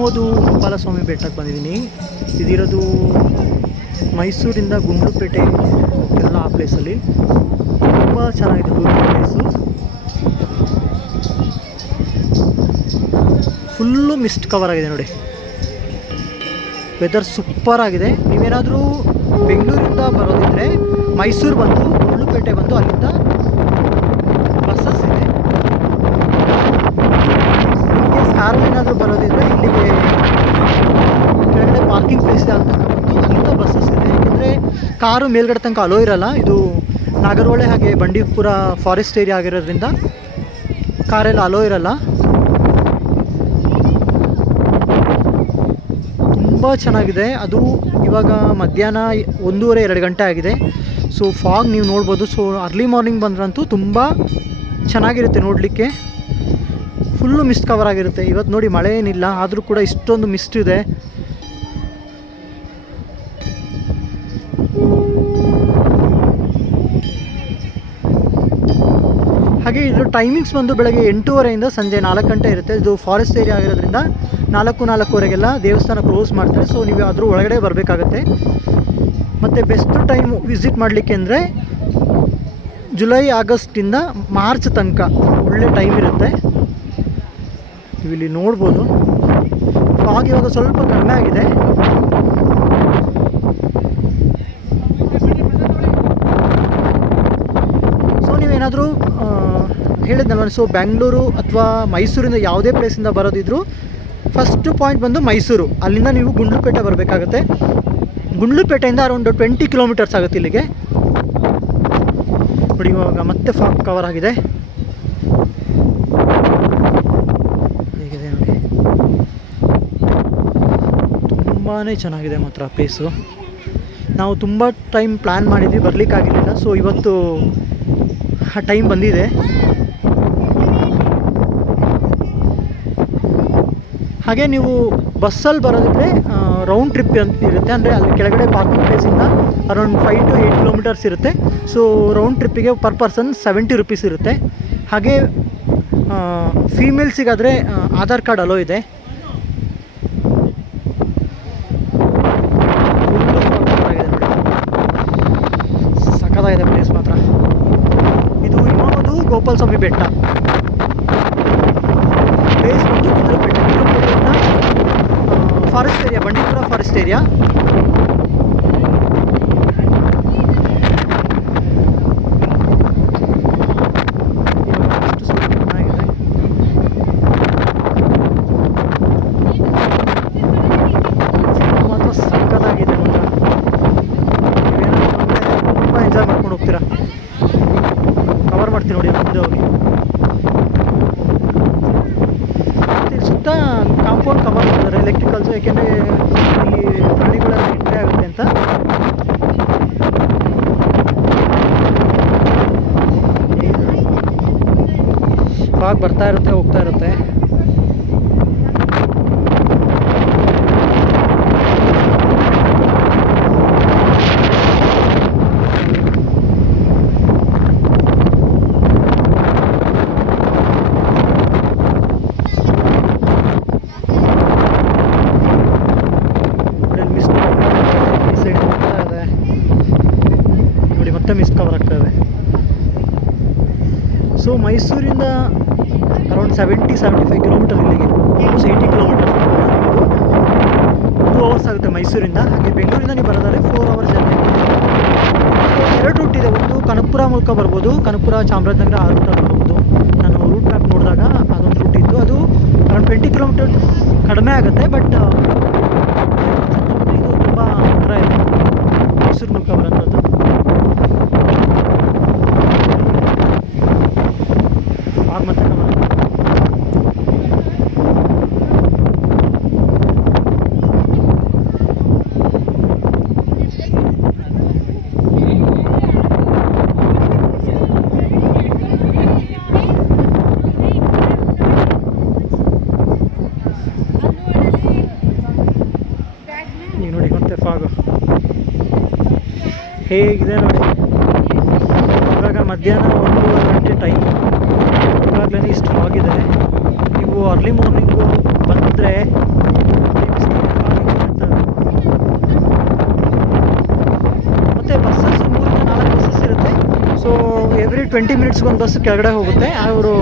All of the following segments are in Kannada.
ಹಿಮವದು ಗೋಪಾಲಸ್ವಾಮಿ ಬೆಟ್ಟಕ್ಕೆ ಬಂದಿದ್ದೀನಿ. ಇದಿರೋದು ಮೈಸೂರಿಂದ ಗುಂಡ್ಲುಪೇಟೆ ಎಲ್ಲ ಆ ಪ್ಲೇಸಲ್ಲಿ. ತುಂಬ ಚೆನ್ನಾಗಿದೆ ಪ್ಲೇಸು. ಫುಲ್ಲು ಮಿಸ್ಟ್ ಕವರ್ ಆಗಿದೆ ನೋಡಿ. ವೆದರ್ ಸೂಪರ್ ಆಗಿದೆ. ನೀವೇನಾದರೂ ಬೆಂಗಳೂರಿಂದ ಬರೋದಿದ್ರೆ ಮೈಸೂರು ಬಂದು ಗುಂಡ್ಲುಪೇಟೆ ಬಂದು ಅಲ್ಲಿಂದ ಬಸ್ಸಸ್ ಇದೆ. ನಿಮಗೆ ಕಾರಲ್ಲಿ ಏನಾದರೂ ಬರೋದಿದ್ರೆ ಇಲ್ಲಿಗೆ ಕೆಳಗಡೆ ಪಾರ್ಕಿಂಗ್ ಪ್ಲೇಸ್ ಇದೆ, ಅಲ್ಲಿ ತನಕ ಬಂದು ಅಲ್ಲಿಂದ ಬಸ್ಸಸ್ ಇದೆ. ಯಾಕೆಂದರೆ ಕಾರು ಮೇಲ್ಗಡೆ ತನಕ ಅಲೋ ಇರಲ್ಲ. ಇದು ನಾಗರಹೊಳೆ ಹಾಗೆ ಬಂಡೀಪುರ ಫಾರೆಸ್ಟ್ ಏರಿಯಾ ಆಗಿರೋದ್ರಿಂದ ಕಾರೆಲ್ಲ ಅಲೋ ಇರಲ್ಲ. ತುಂಬ ಚೆನ್ನಾಗಿದೆ. ಅದು ಇವಾಗ ಮಧ್ಯಾಹ್ನ 1:30-2 ಗಂಟೆ ಆಗಿದೆ. ಸೊ ಫಾಗ್ ನೀವು ನೋಡ್ಬೋದು. ಸೊ ಅರ್ಲಿ ಮಾರ್ನಿಂಗ್ ಬಂದ್ರಂತೂ ತುಂಬ ಚೆನ್ನಾಗಿರುತ್ತೆ ನೋಡಲಿಕ್ಕೆ. ಫುಲ್ಲು ಮಿಸ್ಟ್ ಕವರ್ ಆಗಿರುತ್ತೆ. ಇವತ್ತು ನೋಡಿ ಮಳೆ ಏನಿಲ್ಲ, ಆದರೂ ಕೂಡ ಇಷ್ಟೊಂದು ಮಿಸ್ಟ್ ಇದೆ. ಹಾಗೆ ಇದ್ರ ಟೈಮಿಂಗ್ಸ್ ಬಂದು ಬೆಳಗ್ಗೆ 8:30 ಸಂಜೆ 4 ಗಂಟೆ ಇರುತ್ತೆ. ಇದು ಫಾರೆಸ್ಟ್ ಏರಿಯಾ ಆಗಿರೋದ್ರಿಂದ 4-4:15 ದೇವಸ್ಥಾನ ಕ್ಲೋಸ್ ಮಾಡ್ತಾರೆ. ಸೊ ನೀವು ಅದ್ರ ಒಳಗಡೆ ಬರಬೇಕಾಗತ್ತೆ. ಮತ್ತು ಬೆಸ್ಟ್ ಟೈಮು ವಿಸಿಟ್ ಮಾಡಲಿಕ್ಕೆ ಅಂದರೆ ಜುಲೈ ಆಗಸ್ಟಿಂದ ಮಾರ್ಚ್ ತನಕ ಒಳ್ಳೆ ಟೈಮ್ ಇರುತ್ತೆ. ನೀವು ಇಲ್ಲಿ ನೋಡ್ಬೋದು. ಫಾಗ್ ಇವಾಗ ಸ್ವಲ್ಪ ಕಡಿಮೆ ಆಗಿದೆ. ಸೊ ನೀವೇನಾದರೂ ಹೇಳಿದ್ನಲ್ವ, ಸೊ ಬೆಂಗಳೂರು ಅಥವಾ ಮೈಸೂರಿಂದ ಯಾವುದೇ ಪ್ಲೇಸಿಂದ ಬರೋದಿದ್ರು ಫಸ್ಟ್ ಪಾಯಿಂಟ್ ಬಂದು ಮೈಸೂರು. ಅಲ್ಲಿಂದ ನೀವು ಗುಂಡ್ಲುಪೇಟೆ ಬರಬೇಕಾಗತ್ತೆ. ಗುಂಡ್ಲುಪೇಟೆಯಿಂದ ಅರೌಂಡ್ 20 ಕಿಲೋಮೀಟರ್ಸ್ ಆಗುತ್ತೆ ಇಲ್ಲಿಗೆ. ನೋಡಿ ಇವಾಗ ಮತ್ತೆ ಫಾಗ್ ಕವರ್ ಆಗಿದೆ. ಹೇಗಿದೆ ನೋಡಿ, ತುಂಬಾ ಚೆನ್ನಾಗಿದೆ ಮಾತ್ರ ಪ್ಲೇಸು. ನಾವು ತುಂಬ ಟೈಮ್ ಪ್ಲ್ಯಾನ್ ಮಾಡಿದ್ವಿ, ಬರಲಿಕ್ಕಾಗಿರಲಿಲ್ಲ. ಸೊ ಇವತ್ತು ಆ ಟೈಮ್ ಬಂದಿದೆ. ಹಾಗೆ ನೀವು ಬಸ್ಸಲ್ಲಿ ಬರೋದಿದ್ರೆ ರೌಂಡ್ ಟ್ರಿಪ್ ಅಂತ ಇರುತ್ತೆ. ಅಂದರೆ ಅಲ್ಲಿ ಕೆಳಗಡೆ ಪಾರ್ಕಿಂಗ್ ಪ್ಲೇಸಿಂದ ಅರೌಂಡ್ 5 to 8 ಕಿಲೋಮೀಟರ್ಸ್ ಇರುತ್ತೆ. ಸೊ ರೌಂಡ್ ಟ್ರಿಪ್ಪಿಗೆ ಪರ್ ಪರ್ಸನ್ 70 ರೂಪೀಸ್ ಇರುತ್ತೆ. ಹಾಗೆ ಫೀಮೇಲ್ಸಿಗಾದರೆ ಆಧಾರ್ ಕಾರ್ಡ್ ಅಲೋ ಇದೆ. ಸಖತ್ತಾಗಿದೆ ಪ್ಲೇಸ್ ಮಾತ್ರ. ಇದು ಇನ್ನೊಂದು ಗೋಪಾಲಸ್ವಾಮಿ ಬೆಟ್ಟ. ಪ್ಲೇಸ್ ಬಂದು ಗುಂಡ್ಲುಪೇಟೆ. ಗುಂಡ್ಲುಪೇಟೆಯಿಂದ forest area, Bandipur forest area. ಅಷ್ಟು ಸ್ವಲ್ಪ ಚೆನ್ನಾಗಿದೆ. ಮಾತ್ರ ಸಕ್ಕತ್ತಾಗಿದೆ ಮಾತ್ರ. ನೀವೇನಾದರೂ ತುಂಬ ಎಂಜಾಯ್ ಮಾಡ್ಕೊಂಡು ಹೋಗ್ತೀರಾ. ಕವರ್ ಮಾಡ್ತೀನಿ ನೋಡಿ ಮುಂದೆ ಹೋಗಿ. ಸುತ್ತ ಕಾಂಪೌಂಡ್ ಕವರ್ ಮಾಡಿದ್ದಾರೆ ಎಲೆಕ್ಟ್ರಿಕಲ್ಸು, ಏಕೆಂದರೆ ಇಲ್ಲಿ ಪ್ರಾಣಿಗಳೆಲ್ಲ ಎಂಟ್ರಿ ಆಗುತ್ತೆ ಅಂತ. ಫಾಗ್ ಬರ್ತಾ ಇರುತ್ತೆ, ಹೋಗ್ತಾ ಇರುತ್ತೆ. ಮಿಸ್ಟ್ ಕವರ್ ಆಗ್ತಾಯಿದೆ. ಸೊ ಮೈಸೂರಿಂದ ಅರೌಂಡ್ 70-75 ಕಿಲೋಮೀಟರ್ ಇಲ್ಲಿಗೆ, ಆಲ್ಮೋಸ್ಟ್ 80 ಕಿಲೋಮೀಟರ್ಸ್. 2 ಅವರ್ಸ್ ಆಗುತ್ತೆ ಮೈಸೂರಿಂದ. ಹಾಗೆ ಬೆಂಗಳೂರಿಂದ ನೀವು ಬರೋದಾದ್ರೆ 4 ಅವರ್ಸ್ ಜರ್ನಿ. 2 ರೂಟ್ ಇದೆ. ಒಂದು ಕನಕಪುರ ಮೂಲಕ ಬರ್ಬೋದು, ಕನಕಪುರ ಚಾಮರಾಜನಗರ ಆ ರೂಟಲ್ಲಿ ಬರ್ಬೋದು. ನಾನು ರೂಟ್ ಮ್ಯಾಪ್ ನೋಡಿದಾಗ ಅದೊಂದು ರೂಟ್ ಇತ್ತು. ಅದು ಅರೌಂಡ್ 20 ಕಿಲೋಮೀಟರ್ ಕಡಿಮೆ ಆಗುತ್ತೆ. ಬಟ್ ಇದು ತುಂಬ ಹತ್ತಿರ ಇದೆ ಮೈಸೂರು ಮೂಲಕ ಬರೋಂಥದ್ದು. ಫಾಗ್ ಮತ್ತೆ ಈಗ ನೋಡಿ ಮತ್ತೆ ಫಾಗು ಹೇಗಿದೆ ನೋಡಿ. ಇವಾಗ ಮಧ್ಯಾಹ್ನ 1:30 ಗಂಟೆ ಟೈಮ್. ಇವಾಗಲೇ ಇಷ್ಟು ಫಾಗ್ ಇದೆ. ನೀವು ಅರ್ಲಿ ಮಾರ್ನಿಂಗು ಬಂದರೆ 20 ಮಿನಿಟ್ಸ್ಗೆ ಒಂದು ಬಸ್ ಕೆಳಗಡೆ ಹೋಗುತ್ತೆ, ಅವರು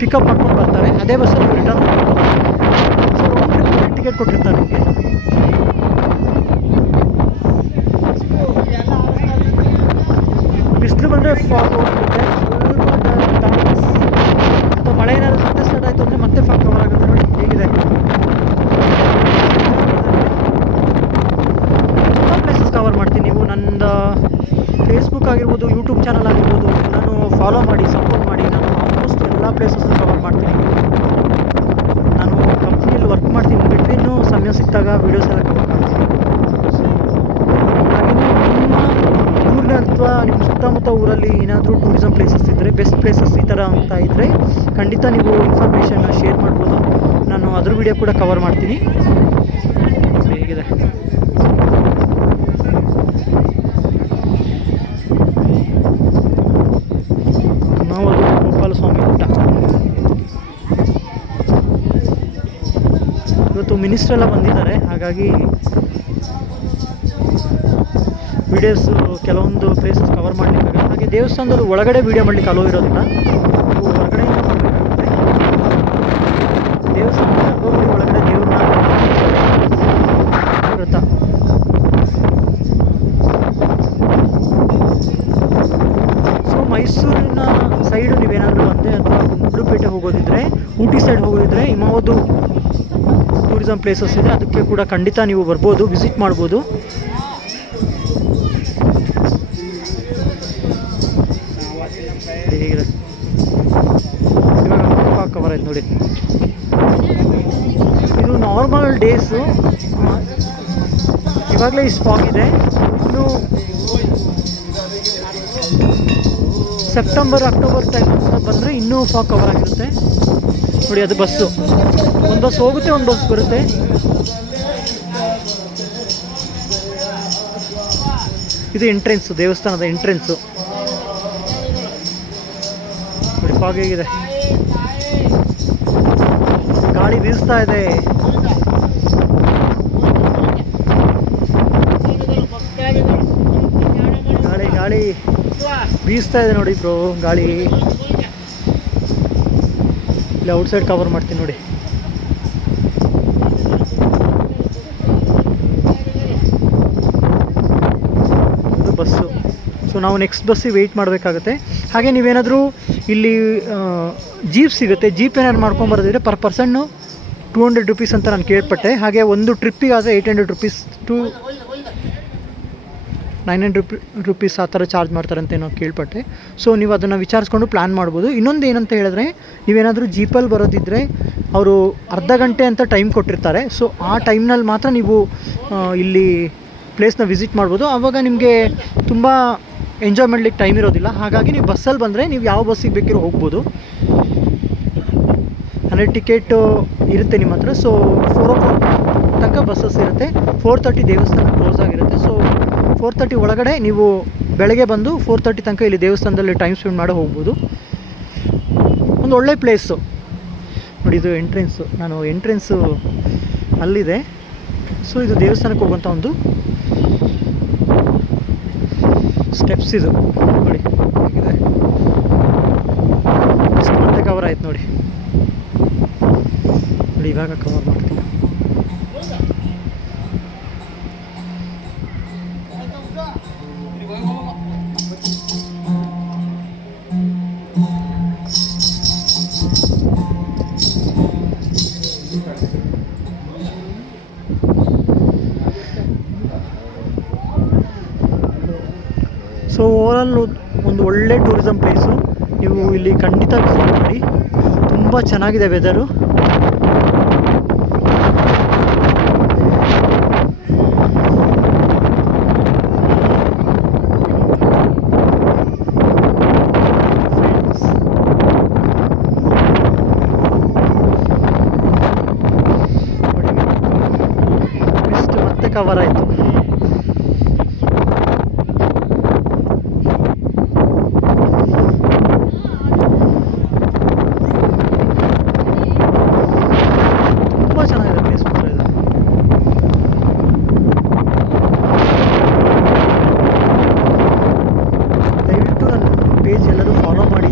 ಪಿಕಪ್ ಮಾಡ್ಕೊಂಡು ಬರ್ತಾರೆ. ಅದೇ ಬಸ್ಸಲ್ಲಿ ರಿಟರ್ನ್ ಹೋಗ್ಬೋದು. ಸೊ ಟಿಕೆಟ್ ಕೊಟ್ಟಿರ್ತಾರೆ ನಿಮಗೆ. ಬಿಸಿಲು ಬಂದರೆ ಫಾಗ್ ಹೋಗ್ಬಿಡುತ್ತೆ, ಸ್ವಲ್ಪ ಅಥವಾ ಮಳೆ ಏನಾದರೂ ಮತ್ತೆ ಸ್ಟಾರ್ಟ್ ಆಯಿತು ಅಂದರೆ ಮತ್ತೆ ಫಾಗ್ ಕವರ್ ಆಗುತ್ತೆ. ನೋಡಿ ಹೇಗಿದೆ, ತುಂಬ ಪ್ಲೇಸಸ್ ಕವರ್ ಮಾಡ್ತೀನಿ. ನೀವು ನನ್ನ ಫೇಸ್ಬುಕ್ ಆಗಿರ್ಬೋದು, ಯೂಟ್ಯೂಬ್ ಚಾನಲ್ ಆಗಿರ್ಬೋದು, ನಾನು ಫಾಲೋ ಮಾಡಿ, ಸಪೋರ್ಟ್ ಮಾಡಿ. ನಾನು ಆಲ್ಮೋಸ್ಟ್ ಎಲ್ಲ ಪ್ಲೇಸಸ್ನ ಕವರ್ ಮಾಡ್ತೀನಿ. ನಾನು ಕಂಪ್ನಿಯಲ್ಲಿ ವರ್ಕ್ ಮಾಡ್ತೀನಿ, ಬಿಟ್ವೀನು ಸಮಯ ಸಿಕ್ಕಿದಾಗ ವೀಡಿಯೋಸ್ ಎಲ್ಲ ಕವರ್ ಮಾಡ್ತೀನಿ. ಸೊ ಹಾಗೆಯೇ ನಿಮ್ಮ ಊರಿನ ಅಥವಾ ನಿಮ್ಮ ಸುತ್ತಮುತ್ತ ಊರಲ್ಲಿ ಏನಾದರೂ ಟೂರಿಸಮ್ ಪ್ಲೇಸಸ್ ಇದ್ದರೆ, ಬೆಸ್ಟ್ ಪ್ಲೇಸಸ್ ಈ ಥರ ಅಂತ ಇದ್ದರೆ ಖಂಡಿತ ನೀವು ಇನ್ಫಾರ್ಮೇಷನ್ನ ಶೇರ್ ಮಾಡ್ಬೋದು. ನಾನು ಅದ್ರ ವಿಡಿಯೋ ಕೂಡ ಕವರ್ ಮಾಡ್ತೀನಿ. ಹೇಗಿದೆ, ನಾವು ಅದು ಗೋಪಾಲಸ್ವಾಮಿ ಊಟ. ಇವತ್ತು ಮಿನಿಸ್ಟ್ರೆಲ್ಲ ಬಂದಿದ್ದಾರೆ, ಹಾಗಾಗಿ ವೀಡಿಯೋಸು ಕೆಲವೊಂದು ಪ್ಲೇಸಸ್ ಕವರ್ ಮಾಡಲಿಕ್ಕಾಗಲ್ಲ. ಹಾಗೆ ದೇವಸ್ಥಾನದಲ್ಲಿ ಒಳಗಡೆ ವೀಡಿಯೋ ಮಾಡಲಿಕ್ಕೆ ಅಲೋ ಇರೋದಿಲ್ಲ, ನೀವು ಹೊರಗಡೆಯಿಂದ ಮಾಡಬೇಕಾಗುತ್ತೆ. ದೇವಸ್ಥಾನದ ಗರ್ಭಗುಡಿ ಒಳಗಡೆ ದೇವ್ರನ್ನ ವ್ರತ. ಸೊ ಮೈಸೂರಿನ ಸೈಡು ನೀವೇನಾದರೂ ಬಂದರೆ ಅಥವಾ ಗುಂಡ್ಲುಪೇಟೆ ಹೋಗೋದಿದ್ರೆ, ಊಟಿ ಸೈಡ್ ಹೋಗೋದಿದ್ರೆ, ಇಮಾವದು ಟೂರಿಸಮ್ ಪ್ಲೇಸಸ್ ಇದೆ, ಅದಕ್ಕೆ ಕೂಡ ಖಂಡಿತ ನೀವು ಬರ್ಬೋದು, ವಿಸಿಟ್ ಮಾಡ್ಬೋದು. ಹೇಗಿದೆ, ಇವಾಗ ಕವರ್ ಆಯ್ತು ನೋಡಿ. ಇದು ನಾರ್ಮಲ್ ಡೇಸು, ಇವಾಗಲೇ ಇಷ್ಟು ಫಾಗ್ ಇದೆ. ಇನ್ನು ಸೆಪ್ಟೆಂಬರ್ ಅಕ್ಟೋಬರ್ ಟೈಮ್ ಬಂದರೆ ಇನ್ನೂ ಫಾಗ್ ಕವರ್ ಆಗಿರುತ್ತೆ ನೋಡಿ. ಅದು ಬಸ್ಸು, ಒಂದು ಬಸ್ ಹೋಗುತ್ತೆ, ಒಂದು ಬಸ್ ಬರುತ್ತೆ. ಇದು ಎಂಟ್ರೆನ್ಸು, ದೇವಸ್ಥಾನದ ಎಂಟ್ರೆನ್ಸು ನೋಡಿ. ಫಾಗ್ ಹೇಗಿದೆ, ಗಾಳಿ ಬೀಸ್ತಾ ಇದೆ. ಗಾಳಿ ಗಾಳಿ ಬೀಸ್ತಾ ಇದೆ ನೋಡಿ ಬ್ರೋ, ಗಾಳಿ. ಇಲ್ಲಿ ಔಟ್ಸೈಡ್ ಕವರ್ ಮಾಡ್ತೀನಿ ನೋಡಿ. ಇದು ಬಸ್ಸು. ಸೊ ನಾವು ನೆಕ್ಸ್ಟ್ ಬಸ್ಸಿಗೆ ವೆಯ್ಟ್ ಮಾಡಬೇಕಾಗುತ್ತೆ. ಹಾಗೆ ನೀವೇನಾದರೂ ಇಲ್ಲಿ ಜೀಪ್ ಸಿಗುತ್ತೆ, ಜೀಪ್ ಏನಾದ್ರು ಮಾಡ್ಕೊಂಬರೋದಿದ್ರೆ ಪರ್ ಪರ್ಸನ್ನು 200 ರುಪೀಸ್ ಅಂತ ನಾನು ಕೇಳ್ಪಟ್ಟೆ. ಹಾಗೆ ಒಂದು ಟ್ರಿಪ್ಪಿಗಾದರೆ 800 ರುಪೀಸ್ ಟು 900 ರುಪೀಸ್ ಆ ಥರ ಚಾರ್ಜ್ ಮಾಡ್ತಾರಂತೆ ನಾವು ಕೇಳ್ಪಟ್ಟೆ. ಸೊ ನೀವು ಅದನ್ನು ವಿಚಾರಿಸ್ಕೊಂಡು ಪ್ಲ್ಯಾನ್ ಮಾಡ್ಬೋದು. ಇನ್ನೊಂದು ಏನಂತ ಹೇಳಿದ್ರೆ, ನೀವೇನಾದರೂ ಜೀಪಲ್ಲಿ ಬರೋದಿದ್ದರೆ ಅವರು ಅರ್ಧ ಗಂಟೆ ಅಂತ ಟೈಮ್ ಕೊಟ್ಟಿರ್ತಾರೆ. ಸೊ ಆ ಟೈಮ್ನಲ್ಲಿ ಮಾತ್ರ ನೀವು ಇಲ್ಲಿ ಪ್ಲೇಸ್ನ ವಿಸಿಟ್ ಮಾಡ್ಬೋದು. ಆವಾಗ ನಿಮಗೆ ತುಂಬ ಎಂಜಾಯ್ ಮಾಡಲಿಕ್ಕೆ ಟೈಮ್ ಇರೋದಿಲ್ಲ. ಹಾಗಾಗಿ ನೀವು ಬಸ್ಸಲ್ಲಿ ಬಂದರೆ ನೀವು ಯಾವ ಬಸ್ಸಿಗೆ ಬೇಕಿರೋ ಹೋಗ್ಬೋದು. ಅಂದರೆ ಟಿಕೆಟು ಇರುತ್ತೆ ನಿಮ್ಮ ಹತ್ರ. ಸೊ 4 o'clock ತನಕ ಬಸ್ಸಸ್ ಇರುತ್ತೆ. 4:30 ದೇವಸ್ಥಾನ ಕ್ಲೋಸ್ ಆಗಿರುತ್ತೆ. ಸೊ 4:30 ಒಳಗಡೆ ನೀವು ಬೆಳಗ್ಗೆ ಬಂದು 4:30 ತನಕ ಇಲ್ಲಿ ದೇವಸ್ಥಾನದಲ್ಲಿ ಟೈಮ್ ಸ್ಪೆಂಡ್ ಮಾಡಿ ಹೋಗ್ಬೋದು. ಒಂದು ಒಳ್ಳೆ ಪ್ಲೇಸು ನೋಡಿ. ಇದು ಎಂಟ್ರೆನ್ಸು, ನಾನು ಎಂಟ್ರೆನ್ಸು ಅಲ್ಲಿದೆ. ಸೊ ಇದು ದೇವಸ್ಥಾನಕ್ಕೆ ಹೋಗುವಂಥ ಒಂದು ಸ್ಟೆಪ್ಸ್ ಇದು ನೋಡಿ ಹೇಗಿದೆ. ಇಷ್ಟು ಮತ್ತೆ ಕವರ್ ಆಯ್ತು ನೋಡಿ. ನೋಡಿ ಇವಾಗ ಕವರ್ ಮಾಡ್ತೀನಿ. ಸೊ ಓವರಾಲ್ ಒಂದು ಒಳ್ಳೆ ಟೂರಿಸಮ್ ಪ್ಲೇಸು. ನೀವು ಇಲ್ಲಿ ಖಂಡಿತ ವಿಸಿಟ್ ಮಾಡಿ. ತುಂಬ ಚೆನ್ನಾಗಿದೆ ವೆದರು. ಇಷ್ಟು ಮತ್ತೆ ಕವರ್ ಆಯಿತು. ಪೇಜ್ ಎಲ್ಲರೂ ಫಾಲೋ ಮಾಡಿ.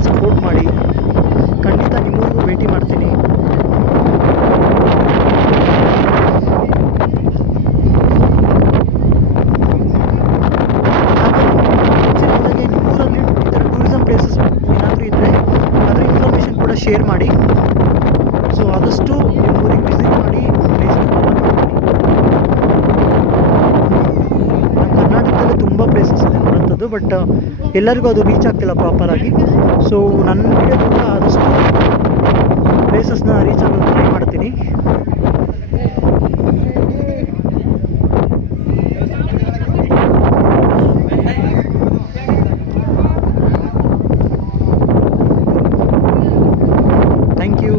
ಕೂಡ ಶೇರ್ ಮಾಡಿ. ಸೊ ಆದಷ್ಟು ನಿಮ್ಮ ಊರಿಗೆ ವಿಸಿಟ್ ಮಾಡಿ ಪ್ಲೇಸ್ನ ಕವರ್ ಮಾಡ್ತೀನಿ. ನಮ್ಮ ಕರ್ನಾಟಕದಲ್ಲಿ ತುಂಬ ಪ್ಲೇಸಸ್ ಇದೆ ನೋಡೋಂಥದ್ದು, ಬಟ್ ಎಲ್ಲರಿಗೂ ಅದು ರೀಚ್ ಆಗ್ತಿಲ್ಲ ಪ್ರಾಪರಾಗಿ. ಸೊ ನನ್ನ ವಿಡಿಯೋದಿಂದ ಆದಷ್ಟು ಪ್ಲೇಸಸ್ನ ರೀಚ್ ಆಗೋದು ಟ್ರೈ ಮಾಡ್ತೀನಿ. Thank you.